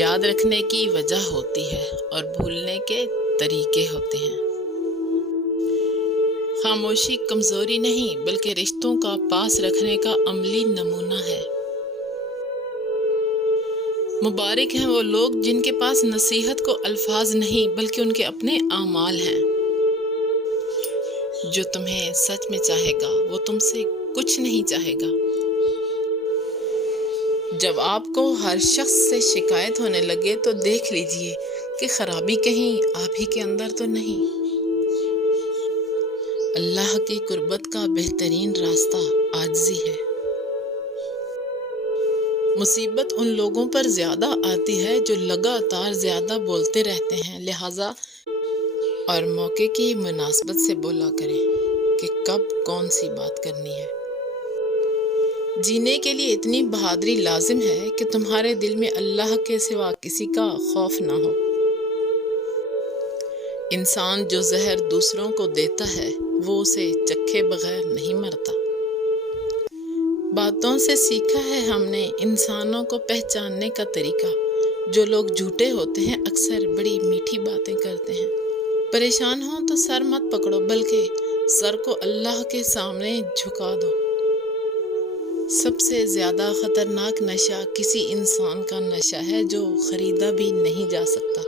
یاد رکھنے کی وجہ ہوتی ہے اور بھولنے کے طریقے ہوتے ہیں۔ خاموشی کمزوری نہیں بلکہ رشتوں کا پاس رکھنے کا عملی نمونہ ہے۔ مبارک ہیں وہ لوگ جن کے پاس نصیحت کو الفاظ نہیں بلکہ ان کے اپنے اعمال ہیں۔ جو تمہیں سچ میں چاہے گا وہ تم سے کچھ نہیں چاہے گا۔ جب آپ کو ہر شخص سے شکایت ہونے لگے تو دیکھ لیجئے کہ خرابی کہیں آپ ہی کے اندر تو نہیں۔ اللہ کی قربت کا بہترین راستہ عاجزی ہے۔ مصیبت ان لوگوں پر زیادہ آتی ہے جو لگاتار زیادہ بولتے رہتے ہیں، لہٰذا اور موقع کی مناسبت سے بولا کریں کہ کب کون سی بات کرنی ہے۔ جینے کے لیے اتنی بہادری لازم ہے کہ تمہارے دل میں اللہ کے سوا کسی کا خوف نہ ہو۔ انسان جو زہر دوسروں کو دیتا ہے وہ اسے چکھے بغیر نہیں مرتا۔ باتوں سے سیکھا ہے ہم نے انسانوں کو پہچاننے کا طریقہ۔ جو لوگ جھوٹے ہوتے ہیں اکثر بڑی میٹھی باتیں کرتے ہیں۔ پریشان ہو تو سر مت پکڑو بلکہ سر کو اللہ کے سامنے جھکا دو۔ سب سے زیادہ خطرناک نشہ کسی انسان کا نشہ ہے جو خریدا بھی نہیں جا سکتا۔